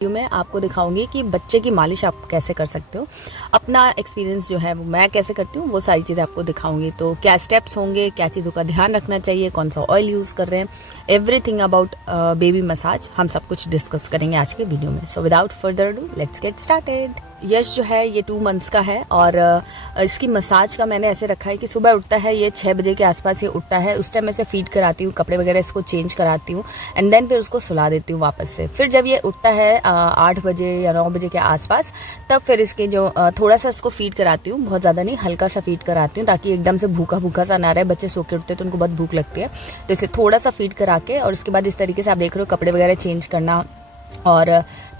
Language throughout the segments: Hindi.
वीडियो में आपको दिखाऊंगी कि बच्चे की मालिश आप कैसे कर सकते हो। अपना एक्सपीरियंस जो है वो मैं कैसे करती हूँ वो सारी चीज़ें आपको दिखाऊंगी। तो क्या स्टेप्स होंगे, क्या चीज़ों का ध्यान रखना चाहिए, कौन सा ऑयल यूज़ कर रहे हैं, एवरीथिंग अबाउट बेबी मसाज हम सब कुछ डिस्कस करेंगे आज के वीडियो में। So without further do let's get started. Yash जो है ये 2 मंथ्स का है और इसकी मसाज का मैंने ऐसे रखा है कि सुबह उठता है ये 6 बजे के आसपास ये उठता है, उस टाइम मैं इसे फीड कराती हूँ, कपड़े वगैरह इसको चेंज कराती हूँ एंड देन फिर उसको सुला देती हूँ वापस से। फिर जब ये उठता है 8 बजे या 9 बजे के आसपास, तब फिर इसके जो थोड़ा सा इसको फीड कराती हूँ, बहुत ज़्यादा नहीं, हल्का सा फीड कराती हूँ ताकि एकदम से भूखा भूखा सा ना रहे। बच्चे सो के उठते हैं तो उनको बहुत भूख लगती है, तो इसे थोड़ा सा फीड करा के और उसके बाद इस तरीके से आप देख रहे हो कपड़े वगैरह चेंज करना और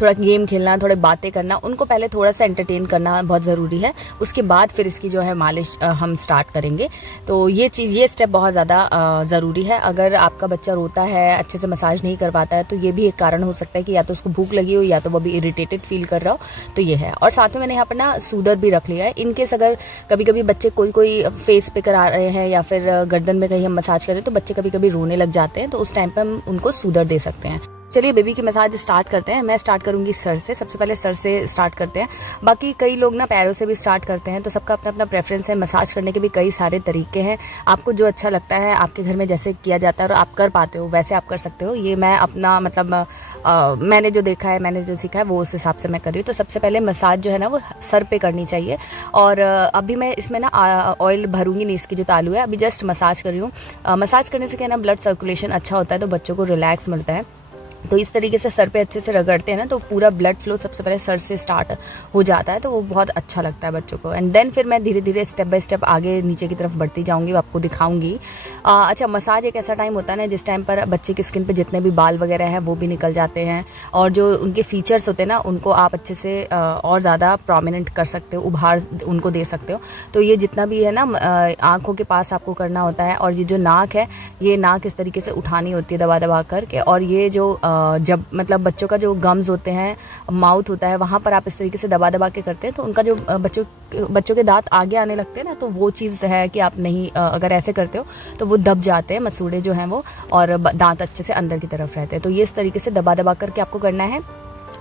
थोड़ा गेम खेलना, थोड़े बातें करना, उनको पहले थोड़ा सा एंटरटेन करना बहुत ज़रूरी है। उसके बाद फिर इसकी जो है मालिश हम स्टार्ट करेंगे। तो ये स्टेप बहुत ज़्यादा ज़रूरी है। अगर आपका बच्चा रोता है, अच्छे से मसाज नहीं कर पाता है, तो ये भी एक कारण हो सकता है कि या तो उसको भूख लगी हो या तो वो भी इरिटेटेड फील कर रहा हो, तो ये है। और साथ में मैंने यहाँ पर ना सूदर भी रख लिया है, इनकेस अगर कभी कभी बच्चे कोई फेस पे करा रहे हैं या फिर गर्दन में कहीं हम मसाज करें तो बच्चे कभी कभी रोने लग जाते हैं, तो उस टाइम पर हम उनको सूदर दे सकते हैं। चलिए बेबी की मसाज स्टार्ट करते हैं। मैं स्टार्ट करूंगी सर से, सबसे पहले सर से स्टार्ट करते हैं। बाकी कई लोग ना पैरों से भी स्टार्ट करते हैं, तो सबका अपना अपना प्रेफरेंस है। मसाज करने के भी कई सारे तरीके हैं, आपको जो अच्छा लगता है, आपके घर में जैसे किया जाता है और आप कर पाते हो वैसे आप कर सकते हो। ये मैं अपना मतलब मैंने जो देखा है, मैंने जो सीखा है वो उस हिसाब से मैं कर रही हूँ। तो सबसे पहले मसाज जो है ना वो सर पे करनी चाहिए और अभी मैं इसमें ना ऑयल भरूंगी नहीं, इसकी जो तालू है, अभी जस्ट मसाज कर रही हूँ। मसाज करने से क्या ना ब्लड सर्कुलेशन अच्छा होता है, तो बच्चों को रिलैक्स मिलता है। तो इस तरीके से सर पे अच्छे से रगड़ते हैं ना तो पूरा ब्लड फ्लो सबसे पहले सर से स्टार्ट हो जाता है, तो वो बहुत अच्छा लगता है बच्चों को। एंड देन फिर मैं धीरे धीरे स्टेप बाय स्टेप आगे नीचे की तरफ बढ़ती जाऊंगी, आपको दिखाऊंगी। अच्छा, मसाज एक ऐसा टाइम होता है ना जिस टाइम पर बच्चे की स्किन पे जितने भी बाल वगैरह हैं वो भी निकल जाते हैं और जो उनके फीचर्स होते हैं ना उनको आप अच्छे से और ज़्यादा प्रोमिनेंट कर सकते हो, उभार उनको दे सकते हो। तो ये जितना भी है ना आँखों के पास आपको करना होता है, और ये जो नाक है, ये नाक इस तरीके से उठानी होती है दबा दबा करके, और ये जो जब मतलब बच्चों का जो गम्स होते हैं, माउथ होता है, वहाँ पर आप इस तरीके से दबा दबा के करते हैं तो उनका जो बच्चों के दांत आगे आने लगते हैं ना, तो वो चीज़ है कि आप नहीं अगर ऐसे करते हो तो वो दब जाते हैं, मसूड़े जो हैं वो, और दांत अच्छे से अंदर की तरफ रहते हैं। तो ये इस तरीके से दबा दबा करके आपको करना है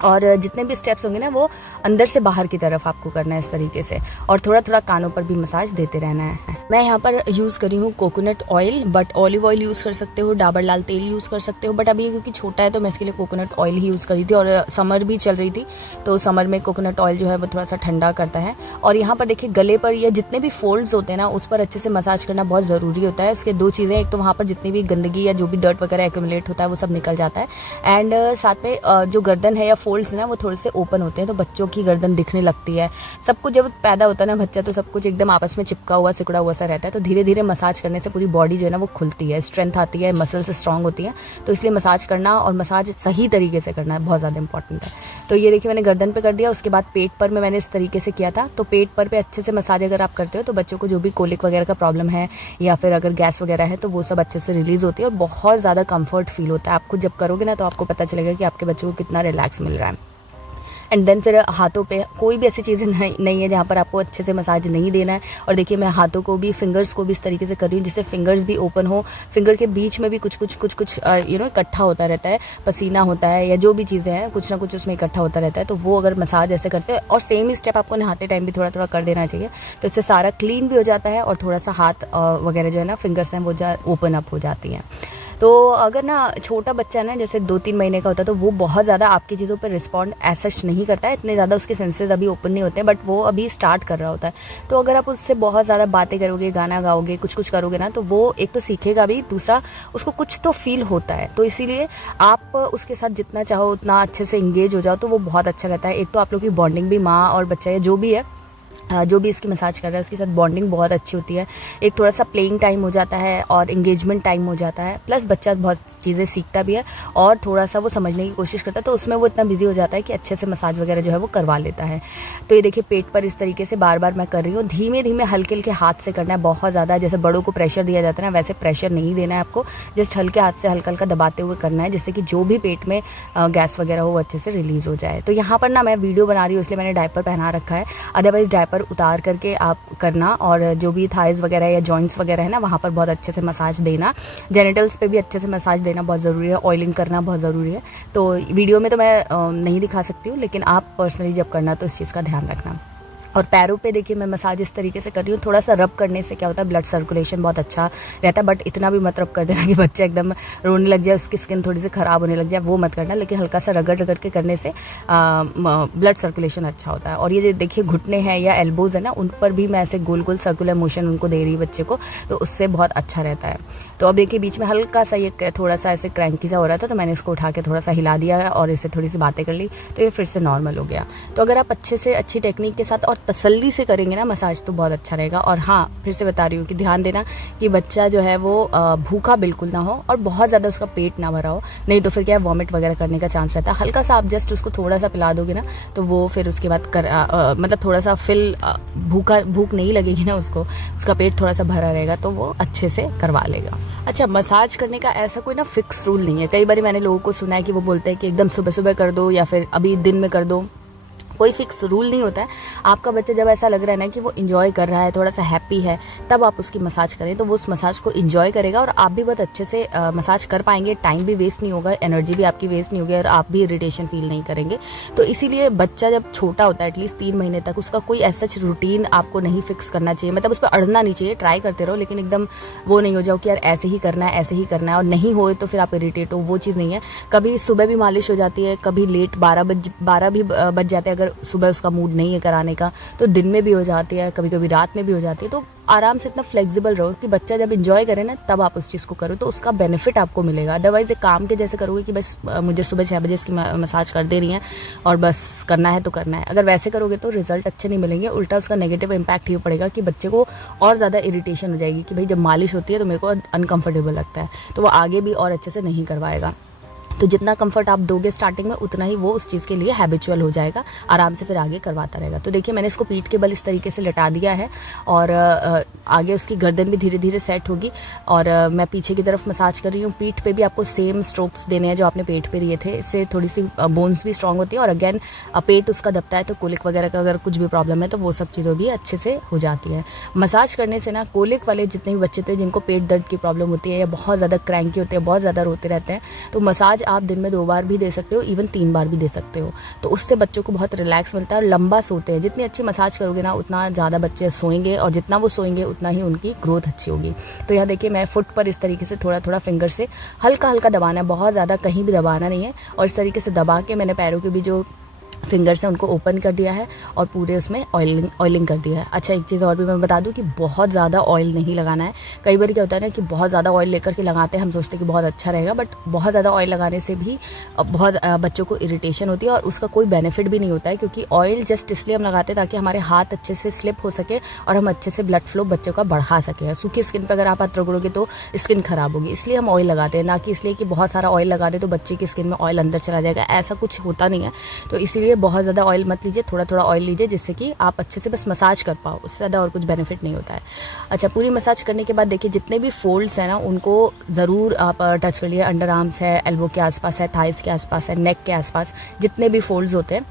और जितने भी स्टेप्स होंगे ना वो अंदर से बाहर की तरफ आपको करना है इस तरीके से, और थोड़ा थोड़ा कानों पर भी मसाज देते रहना है। मैं यहाँ पर यूज़ करी हूँ coconut oil, but olive oil use कर सकते हो, डाबर लाल तेल यूज़ कर सकते हो, बट अभी क्योंकि छोटा है तो मैं इसके लिए कोकोनट ऑयल ही यूज़ करी थी। और समर भी चल रही थी तो समर में कोकोनट ऑयल जो है वो थोड़ा सा ठंडा करता है। और यहाँ पर देखिए गले पर या जितने भी फोल्ड्स होते हैं ना उस पर अच्छे से मसाज करना बहुत ज़रूरी होता है। उसके 2 चीज़ें, एक तो वहाँ पर जितनी भी गंदगी या जो भी डर्ट वगैरह एक्यूमुलेट होता है वो सब निकल जाता है, एंड साथ में जो गर्दन है या फोल्ड्स है ना वो थोड़े से ओपन होते हैं, तो बच्चों की गर्दन दिखने लगती है। सब कुछ जब पैदा होता है ना बच्चा तो सब कुछ एकदम आपस में चिपका हुआ सिकुड़ा हुआ सा रहता है, तो धीरे धीरे मसाज करने से पूरी बॉडी जो है ना वो खुलती है, स्ट्रेंथ आती है, मसल्स स्ट्रांग होती है। तो इसलिए मसाज करना और मसाज सही तरीके से करना बहुत ज़्यादा इंपॉर्टेंट है। तो ये देखिए मैंने गर्दन पे कर दिया, उसके बाद पेट पर में मैंने इस तरीके से किया था। तो पेट पर पे अच्छे से मसाज अगर आप करते हो तो बच्चों को जो भी कोलिक वगैरह का प्रॉब्लम है या फिर अगर गैस वगैरह है तो वो सब अच्छे से रिलीज होती है और बहुत ज़्यादा कंफर्ट फील होता है। आप खुद जब करोगे ना तो आपको पता चलेगा कि आपके बच्चों को कितना रिलैक्स मिल रहा है। एंड देन फिर हाथों पे कोई भी ऐसी चीज़ें नहीं है जहाँ पर आपको अच्छे से मसाज नहीं देना है। और देखिए मैं हाथों को भी, फिंगर्स को भी इस तरीके से कर रही हूँ जिससे फिंगर्स भी ओपन हो, फिंगर के बीच में भी कुछ इकट्ठा होता रहता है, पसीना होता है या जो भी चीज़ें हैं कुछ ना कुछ उसमें इकट्ठा होता रहता है। तो वो अगर मसाज ऐसे करते हैं, और सेम ही स्टेप आपको नहाते टाइम भी थोड़ा थोड़ा कर देना चाहिए, तो इससे सारा क्लीन भी हो जाता है और थोड़ा सा हाथ वगैरह जो है ना फिंगर्स हैं वो ओपन अप हो जाती हैं। तो अगर ना छोटा बच्चा ना जैसे 2-3 महीने का होता है तो वो बहुत ज़्यादा आपकी चीज़ों पर रिस्पॉन्ड ऐसा नहीं करता है, इतने ज़्यादा उसके सेंसेस अभी ओपन नहीं होते हैं, बट वो अभी स्टार्ट कर रहा होता है। तो अगर आप उससे बहुत ज़्यादा बातें करोगे, गाना गाओगे, कुछ करोगे ना, तो वो एक तो सीखेगा भी, दूसरा उसको कुछ तो फील होता है। तो इसीलिए आप उसके साथ जितना चाहो उतना अच्छे से इंगेज हो जाओ तो वो बहुत अच्छा रहता है। एक तो आप लोग की बॉन्डिंग भी, माँ और बच्चा या जो भी है, जो भी इसकी मसाज कर रहा है उसके साथ बॉन्डिंग बहुत अच्छी होती है। एक थोड़ा सा प्लेइंग टाइम हो जाता है और इंगेजमेंट टाइम हो जाता है, प्लस बच्चा बहुत चीज़ें सीखता भी है और थोड़ा सा वो समझने की कोशिश करता है, तो उसमें वो इतना बिजी हो जाता है कि अच्छे से मसाज वगैरह जो है वो करवा लेता है। तो ये देखिए पेट पर इस तरीके से बार बार मैं कर रही हूँ, धीमे धीमे हल्के हल्के हाथ से करना है, बहुत ज़्यादा जैसे बड़ों को प्रेशर दिया जाता है ना वैसे प्रेशर नहीं देना है आपको, जस्ट हल्के हाथ से हल्का हल्का दबाते हुए करना है, जिससे कि जो भी पेट में गैस वगैरह हो वो अच्छे से रिलीज़ हो जाए। तो यहाँ पर ना मैं वीडियो बना रही हूँ इसलिए मैंने डायपर पहना रखा है, अदरवाइज़ डायपर पर उतार करके आप करना, और जो भी थाइज़ वगैरह या जॉइंट्स वगैरह है ना, वहाँ पर बहुत अच्छे से मसाज देना। जेनिटल्स पे भी अच्छे से मसाज देना बहुत ज़रूरी है, ऑयलिंग करना बहुत ज़रूरी है। तो वीडियो में तो मैं नहीं दिखा सकती हूँ, लेकिन आप पर्सनली जब करना तो इस चीज़ का ध्यान रखना। और पैरों पे देखिए मैं मसाज इस तरीके से कर रही हूँ, थोड़ा सा रब करने से क्या होता है, ब्लड सर्कुलेशन बहुत अच्छा रहता है, बट इतना भी मत रब कर देना कि बच्चा एकदम रोने लग जाए, उसकी स्किन थोड़ी सी ख़राब होने लग जाए, वो मत करना। लेकिन हल्का सा रगड़ रगड़ के करने से ब्लड सर्कुलेशन अच्छा होता है। और ये जो देखिए घुटने हैं या एल्बोज़ है ना, उन पर भी मैं ऐसे गोल गोल सर्कुलर मोशन उनको दे रही हूँ बच्चे को, तो उससे बहुत अच्छा रहता है। तो अब देखिए बीच में हल्का सा ये थोड़ा सा ऐसे क्रैंकी सा हो रहा था, तो मैंने इसको उठा के थोड़ा सा हिला दिया और इससे थोड़ी सी बातें कर ली, तो ये फिर से नॉर्मल हो गया। तो अगर आप अच्छे से अच्छी टेक्निक के साथ और तसल्ली से करेंगे ना मसाज, तो बहुत अच्छा रहेगा। और हाँ, फिर से बता रही हूँ कि ध्यान देना कि बच्चा जो है वो भूखा बिल्कुल ना हो और बहुत ज़्यादा उसका पेट ना भरा हो, नहीं तो फिर क्या है, वॉमिट वगैरह करने का चांस रहता है। हल्का सा आप जस्ट उसको थोड़ा सा पिला दोगे ना, तो वो फिर उसके बाद मतलब थोड़ा सा भूख नहीं लगेगी ना उसको, उसका पेट थोड़ा सा भरा रहेगा, तो वो अच्छे से करवा लेगा। अच्छा, मसाज करने का ऐसा कोई ना फिक्स रूल नहीं है। कई बार मैंने लोगों को सुना है कि वो बोलते हैं कि एकदम सुबह सुबह कर दो या फिर अभी दिन में कर दो। कोई फिक्स रूल नहीं होता है। आपका बच्चा जब ऐसा लग रहा है ना कि वो इन्जॉय कर रहा है, थोड़ा सा हैप्पी है, तब आप उसकी मसाज करें, तो वो उस मसाज को इन्जॉय करेगा और आप भी बहुत अच्छे से मसाज कर पाएंगे। टाइम भी वेस्ट नहीं होगा, एनर्जी भी आपकी वेस्ट नहीं होगी और आप भी इरिटेशन फील नहीं करेंगे। तो इसीलिए बच्चा जब छोटा होता है, एटलीस्ट 3 महीने तक, उसका कोई ऐसा रूटीन आपको नहीं फिक्स करना चाहिए। मतलब उस पर अड़ना नहीं चाहिए, ट्राई करते रहो, लेकिन एकदम वो नहीं हो जाओ कि यार ऐसे ही करना है, ऐसे ही करना है, और नहीं हो तो फिर आप इरिटेट हो, वो चीज़ नहीं है। कभी सुबह भी मालिश हो जाती है, कभी लेट 12 भी बज जाते हैं। अगर सुबह उसका मूड नहीं है कराने का, तो दिन में भी हो जाती है, कभी कभी रात में भी हो जाती है। तो आराम से इतना फ्लेक्सिबल रहो कि बच्चा जब इंजॉय करे ना, तब आप उस चीज़ को करो, तो उसका बेनिफिट आपको मिलेगा। अदरवाइज एक काम के जैसे करोगे कि बस मुझे सुबह 6 बजे इसकी मसाज कर दे रही है और बस करना है तो करना है, अगर वैसे करोगे तो रिजल्ट अच्छे नहीं मिलेंगे। उल्टा उसका नेगेटिव इम्पैक्ट ये पड़ेगा कि बच्चे को और ज़्यादा इरिटेशन हो जाएगी कि भाई जब मालिश होती है तो मेरे को अनकंफर्टेबल लगता है, तो वो आगे भी और अच्छे से नहीं करवाएगा। तो जितना कंफर्ट आप दोगे स्टार्टिंग में, उतना ही वो उस चीज़ के लिए हैबिचुअल हो जाएगा, आराम से फिर आगे करवाता रहेगा। तो देखिए मैंने इसको पीठ के बल इस तरीके से लटा दिया है और आगे उसकी गर्दन भी धीरे धीरे सेट होगी। और मैं पीछे की तरफ मसाज कर रही हूँ। पीठ पे भी आपको सेम स्ट्रोक्स देने हैं जो आपने पेट पे दिए थे, इससे थोड़ी सी बोन्स भी स्ट्रांग होती है। और अगेन पेट उसका दबता है तो कोलिक वगैरह का अगर कुछ भी प्रॉब्लम है तो वो सब चीज़ों भी अच्छे से हो जाती है। मसाज करने से ना कोलिक वाले जितने भी बच्चे थे जिनको पेट दर्द की प्रॉब्लम होती है या बहुत ज़्यादा क्रैंकी होते हैं, बहुत ज़्यादा रोते रहते हैं, तो मसाज आप दिन में 2 बार भी दे सकते हो, इवन 3 बार भी दे सकते हो। तो उससे बच्चों को बहुत रिलैक्स मिलता है और लंबा सोते हैं। जितनी अच्छी मसाज करोगे ना, उतना ज़्यादा बच्चे सोएंगे और जितना वो सोएंगे उतना ही उनकी ग्रोथ अच्छी होगी। तो यहाँ देखिए मैं फुट पर इस तरीके से थोड़ा थोड़ा फिंगर से हल्का हल्का दबाना है, बहुत ज़्यादा कहीं भी दबाना नहीं है। और इस तरीके से दबा के मैंने पैरों के भी जो फिंगर से उनको ओपन कर दिया है और पूरे उसमें ऑयलिंग कर दिया है। अच्छा, एक चीज़ और भी मैं बता दूं कि बहुत ज़्यादा ऑयल नहीं लगाना है। कई बार क्या होता है ना कि बहुत ज़्यादा ऑयल लेकर के लगाते हैं, हम सोचते हैं कि बहुत अच्छा रहेगा, बट बहुत ज़्यादा ऑयल लगाने से भी बहुत बच्चों को इरिटेशन होती है और उसका कोई बेनिफिट भी नहीं होता है। क्योंकि ऑयल जस्ट इसलिए हम लगाते हैं ताकि हमारे हाथ अच्छे से स्लिप हो सके और हम अच्छे से ब्लड फ्लो बच्चों का बढ़ा सके। सूखी स्किन पर अगर आप हाथ रगड़ोगे तो स्किन खराब होगी, इसलिए हम ऑयल लगाते हैं, ना कि इसलिए कि बहुत सारा ऑयल लगा दे तो बच्चे की स्किन में ऑयल अंदर चला जाएगा। ऐसा कुछ होता नहीं है। तो इसीलिए बहुत ज़्यादा ऑयल मत लीजिए, थोड़ा थोड़ा ऑयल लीजिए जिससे कि आप अच्छे से बस मसाज कर पाओ, उससे ज़्यादा और कुछ बेनिफिट नहीं होता है। अच्छा, पूरी मसाज करने के बाद देखिए जितने भी फोल्ड्स हैं ना, उनको ज़रूर आप टच कर लिए। अंडर आर्म्स है, एल्बो के आसपास है, थाइस के आसपास है, नेक के आसपास जितने भी फोल्ड्स होते हैं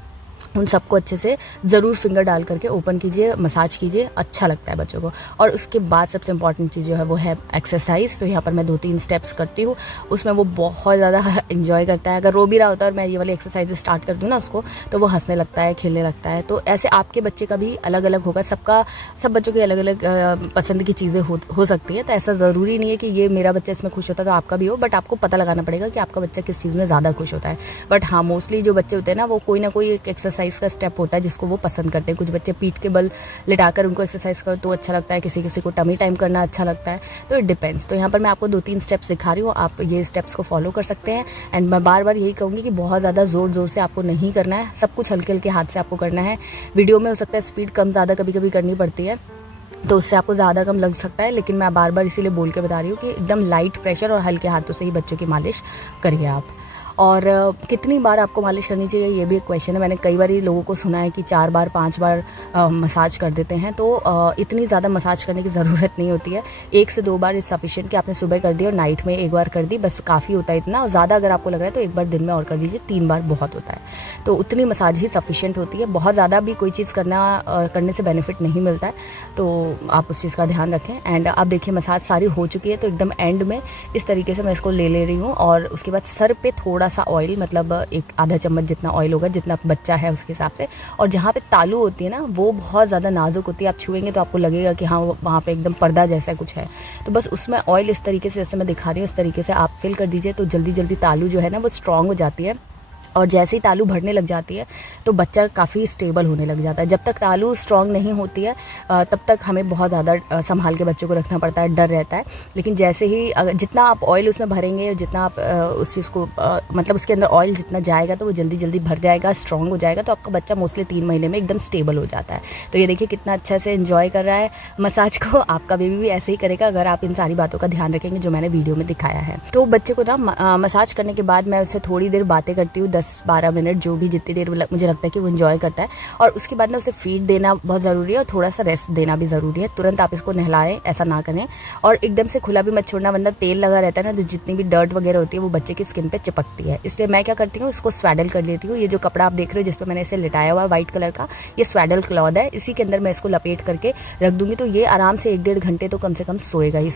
उन सबको अच्छे से ज़रूर फिंगर डाल करके ओपन कीजिए, मसाज कीजिए, अच्छा लगता है बच्चों को। और उसके बाद सबसे इंपॉर्टेंट चीज़ जो है वो है एक्सरसाइज। तो यहाँ पर मैं 2-3 स्टेप्स करती हूँ, उसमें वो बहुत ज़्यादा इंजॉय करता है। अगर रो भी रहा होता है और मैं ये वाली एक्सरसाइज स्टार्ट कर दूँ ना उसको, तो वो हंसने लगता है, खेलने लगता है। तो ऐसे आपके बच्चे का भी अलग अलग होगा, सब बच्चों की अलग अलग पसंद की चीज़ें हो सकती है। तो ऐसा ज़रूरी नहीं है कि ये मेरा बच्चा इसमें खुश होता है तो आपका भी हो, बट आपको पता लगाना पड़ेगा कि आपका बच्चा किस चीज़ में ज़्यादा खुश होता है। बट हाँ, मोस्टली जो बच्चे होते हैं ना, वो कोई ना कोई एक एक्सरसाइज का स्टेप होता है जिसको वो पसंद करते हैं। कुछ बच्चे पीठ के बल लिटाकर उनको एक्सरसाइज करो तो अच्छा लगता है, किसी को टमी टाइम करना अच्छा लगता है। तो इट डिपेंड्स। तो यहाँ पर मैं आपको 2-3 स्टेप्स दिखा रही हूँ, आप ये स्टेप्स को फॉलो कर सकते हैं। एंड मैं बार बार यही कहूँगी कि बहुत ज़्यादा ज़ोर से आपको नहीं करना है, सब कुछ हल्के हल्के हाथ से आपको करना है। वीडियो में हो सकता है स्पीड कम ज़्यादा कभी कभी करनी पड़ती है, तो उससे आपको ज़्यादा कम लग सकता है, लेकिन मैं बार बार इसीलिए बोल के बता रही हूँ कि एकदम लाइट प्रेशर और हल्के हाथों से ही बच्चों की मालिश करिए आप। और कितनी बार आपको मालिश करनी चाहिए ये भी एक क्वेश्चन है। मैंने कई बार लोगों को सुना है कि 4 बार 5 बार मसाज कर देते हैं, तो इतनी ज़्यादा मसाज करने की ज़रूरत नहीं होती है। 1 से 2 बार इज़ सफिशिएंट कि आपने सुबह कर दी और नाइट में 1 बार कर दी, बस काफ़ी होता है इतना। और ज़्यादा अगर आपको लग रहा है तो 1 बार दिन में और कर दीजिए, 3 बार बहुत होता है। तो उतनी मसाज ही सफिशिएंट होती है, बहुत ज़्यादा भी कोई चीज़ करने से बेनिफिट नहीं मिलता है, तो आप उस चीज़ का ध्यान रखें। एंड आप देखिए मसाज सारी हो चुकी है, तो एकदम एंड में इस तरीके से मैं इसको ले रही हूँ। और उसके बाद सर पे थोड़ा सा ऑयल, मतलब एक आधा चम्मच जितना ऑयल होगा, जितना बच्चा है उसके हिसाब से। और जहाँ पे तालू होती है ना, वो बहुत ज़्यादा नाजुक होती है, आप छुएंगे तो आपको लगेगा कि हाँ वहाँ पे एकदम पर्दा जैसा कुछ है। तो बस उसमें ऑयल इस तरीके से, जैसे मैं दिखा रही हूँ, इस तरीके से आप फिल कर दीजिए, तो जल्दी जल्दी तालू जो है ना वो स्ट्रांग हो जाती है। और जैसे ही तालू भरने लग जाती है तो बच्चा काफ़ी स्टेबल होने लग जाता है। जब तक तालू स्ट्रांग नहीं होती है तब तक हमें बहुत ज़्यादा संभाल के बच्चों को रखना पड़ता है, डर रहता है। लेकिन जैसे ही जितना आप ऑयल उसमें भरेंगे, जितना आप उस चीज़ को मतलब उसके अंदर ऑयल जितना जाएगा तो वो जल्दी जल्दी भर जाएगा, स्ट्रांग हो जाएगा, तो आपका बच्चा मोस्टली 3 महीने में एकदम स्टेबल हो जाता है। तो ये देखिए कितना अच्छा से एंजॉय कर रहा है मसाज को। आपका बेबी भी ऐसे ही करेगा अगर आप इन सारी बातों का ध्यान रखेंगे जो मैंने वीडियो में दिखाया है। तो बच्चे को ना मसाज करने के बाद मैं उससे थोड़ी देर बातें करती हूँ, 10-12 मिनट, जो भी जितनी देर मुझे लगता है कि वो एंजॉय करता है। और उसके बाद ना उसे फीड देना बहुत ज़रूरी है और थोड़ा सा रेस्ट देना भी ज़रूरी है। तुरंत आप इसको नहलाएं, ऐसा ना करें। और एकदम से खुला भी मत छोड़ना, वरना तेल लगा रहता है ना, तो जितनी भी डर्ट वगैरह होती है वो बच्चे की स्किन पे चिपकती है। इसलिए मैं क्या करती हूँ, इसको स्वैडल कर लेती हूँ। ये जो कपड़ा आप देख रहे हो जिस पर मैंने इसे लिटाया हुआ है व्हाइट कलर का, ये स्वैडल क्लॉथ है। इसी के अंदर मैं इसको लपेट करके रख दूंगी, तो ये आराम से 1-1.5 घंटे तो कम से कम सोएगा ही